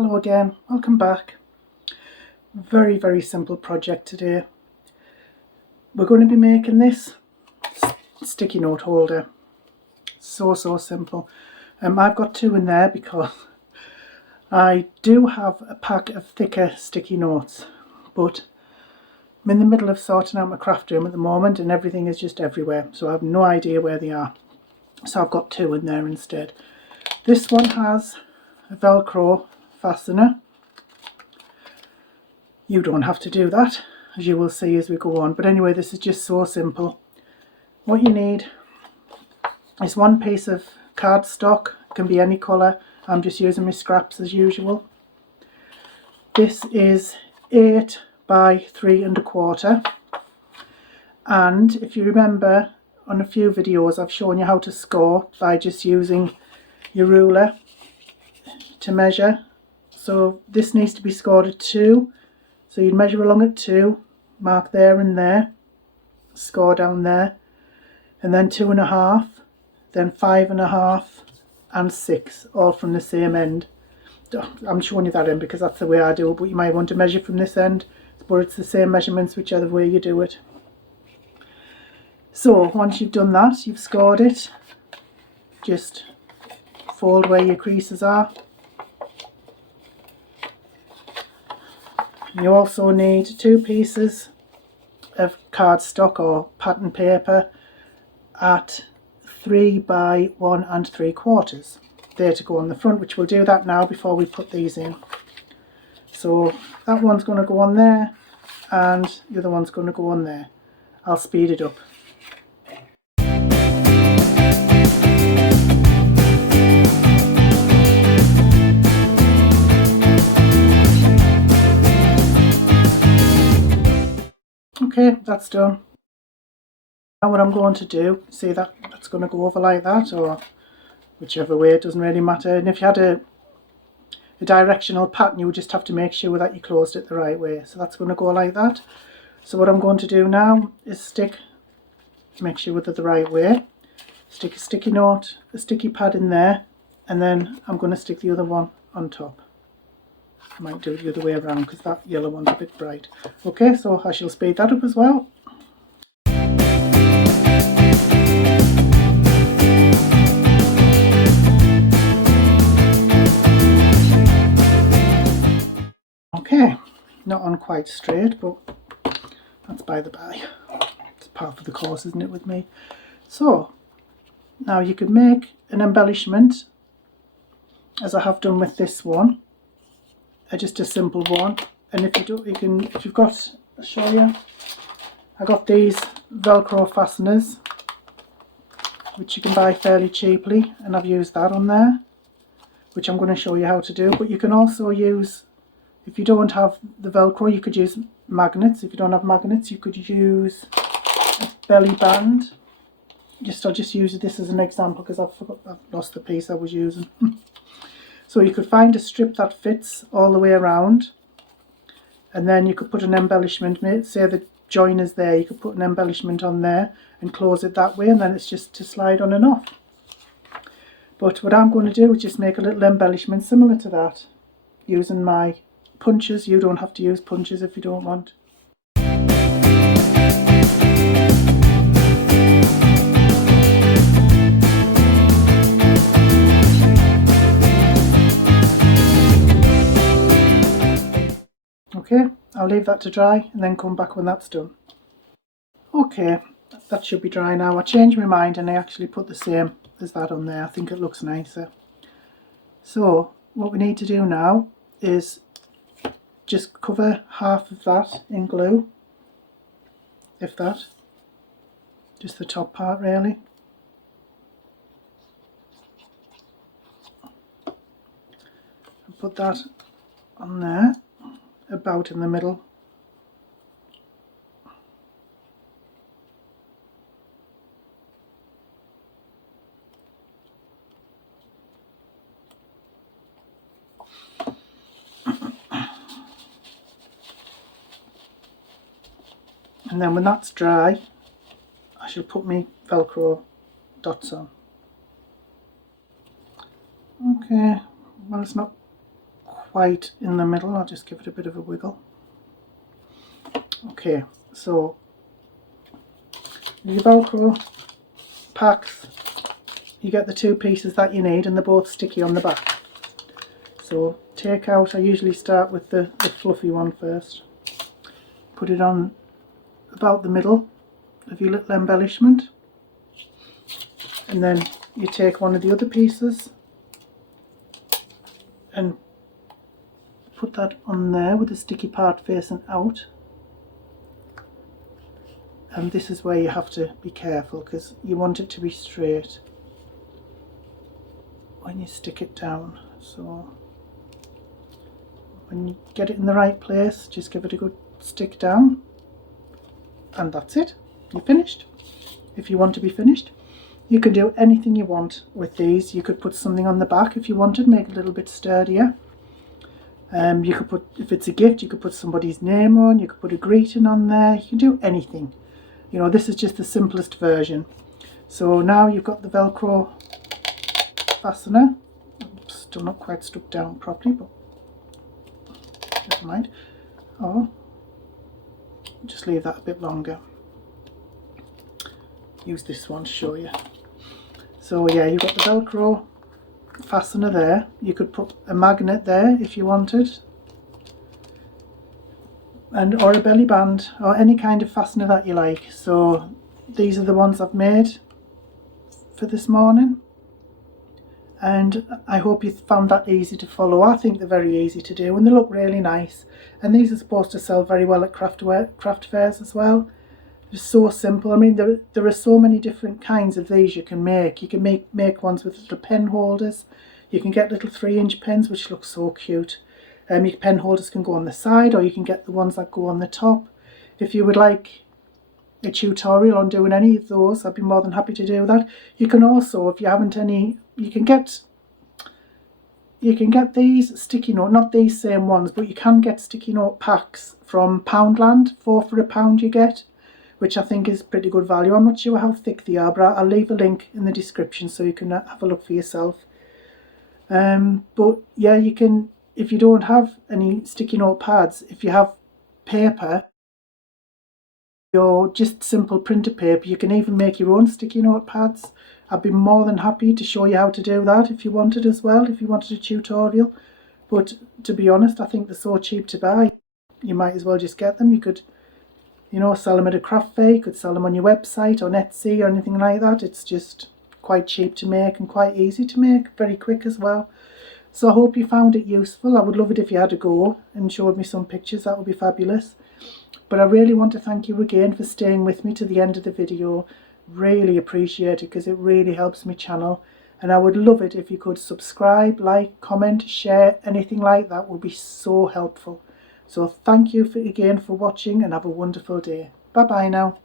Hello again, welcome back. Very simple project today. We're going to be making this sticky note holder. So simple. I've got two in there because I do have a pack of thicker sticky notes, but I'm in the middle of sorting out my craft room at the moment and everything is just everywhere, so I have no idea where they are. So I've got two in there instead. This one has a Velcro fastener. You don't have to do that, as you will see as we go on. But anyway, this is just so simple. What you need is one piece of cardstock. It can be any colour. I'm just using my scraps as usual. This is 8 by 3 1/4. And if you remember, on a few videos I've shown you how to score by just using your ruler to measure. So this needs to be scored at 2. So you'd measure along at 2, mark there and there, score down there, and then 2.5, then 5.5 and 6, all from the same end. I'm showing you that end because that's the way I do it, but you might want to measure from this end, but it's the same measurements whichever way you do it. So once you've done that, you've scored it, just fold where your creases are. You also need 2 pieces of cardstock or pattern paper at 3 by 1 3/4. There to go on the front, which we'll do that now before we put these in. So that one's going to go on there and the other one's going to go on there. I'll speed it up. Okay, that's done. Now what I'm going to do, see that's going to go over like that, or whichever way, it doesn't really matter. And if you had a directional pattern, you would just have to make sure that you closed it the right way. So that's going to go like that. So what I'm going to do now is make sure with it the right way, stick a sticky note, a sticky pad in there, and then I'm going to stick the other one on top. I might do it the other way around because that yellow one's a bit bright. Okay, so I shall speed that up as well. Okay, not on quite straight, but that's by the by. It's part of the course, isn't it, with me? So now you can make an embellishment, as I have done with this one. Just a simple one, and if you've got, I'll show you. I got these Velcro fasteners, which you can buy fairly cheaply, and I've used that on there, which I'm going to show you how to do. But you can also use, if you don't have the Velcro, you could use magnets. If you don't have magnets, you could use a belly band. I'll just use this as an example because I've lost the piece I was using. So you could find a strip that fits all the way around, and then you could put an embellishment, say the join is there, you could put an embellishment on there and close it that way, and then it's just to slide on and off. But what I'm going to do is just make a little embellishment similar to that, using my punches. You don't have to use punches if you don't want. Okay, I'll leave that to dry and then come back when that's done. Okay, that should be dry now. I changed my mind and I actually put the same as that on there. I think it looks nicer. So what we need to do now is just cover half of that in glue, if that, just the top part really. And put that on there, about in the middle. And then when that's dry, I shall put my Velcro dots on. Okay, well, it's not quite in the middle. I'll just give it a bit of a wiggle. Okay, so your Velcro packs, you get the two pieces that you need and they're both sticky on the back. So take out, I usually start with the fluffy one first. Put it on about the middle of your little embellishment. And then you take one of the other pieces and put that on there with the sticky part facing out. And this is where you have to be careful because you want it to be straight when you stick it down. So when you get it in the right place, just give it a good stick down, and that's it. You're finished. If you want to be finished, you can do anything you want with these. You could put something on the back if you wanted, make it a little bit sturdier. You could put, if it's a gift, you could put somebody's name on, you could put a greeting on there, you can do anything. You know, this is just the simplest version. So now you've got the Velcro fastener. Still not quite stuck down properly, but never mind. Oh, just leave that a bit longer. Use this one to show you. So yeah, you've got the Velcro fastener there. You could put a magnet there if you wanted, and or a belly band or any kind of fastener that you like. So these are the ones I've made for this morning, and I hope you found that easy to follow. I think they're very easy to do and they look really nice, and these are supposed to sell very well at craft fairs as well. They're so simple. I mean, there are so many different kinds of these you can make. You can make ones with little pen holders. You can get little 3-inch pens which look so cute. Your pen holders can go on the side, or you can get the ones that go on the top. If you would like a tutorial on doing any of those, I'd be more than happy to do that. You can also, if you haven't any, you can get these sticky note, not these same ones, but you can get sticky note packs from Poundland, 4 for £1 you get, which I think is pretty good value. I'm not sure how thick they are, but I'll leave a link in the description so you can have a look for yourself. But yeah, you can, if you don't have any sticky note pads, if you have paper or just simple printer paper, you can even make your own sticky note pads. I'd be more than happy to show you how to do that if you wanted as well, if you wanted a tutorial. But to be honest, I think they're so cheap to buy, you might as well just get them. You could, you know, sell them at a craft fair, you could sell them on your website or Etsy or anything like that. It's just quite cheap to make and quite easy to make, very quick as well. So I hope you found it useful. I would love it if you had a go and showed me some pictures. That would be fabulous. But I really want to thank you again for staying with me to the end of the video. Really appreciate it because it really helps my channel. And I would love it if you could subscribe, like, comment, share, anything like that would be so helpful. So thank you again for watching and have a wonderful day. Bye bye now.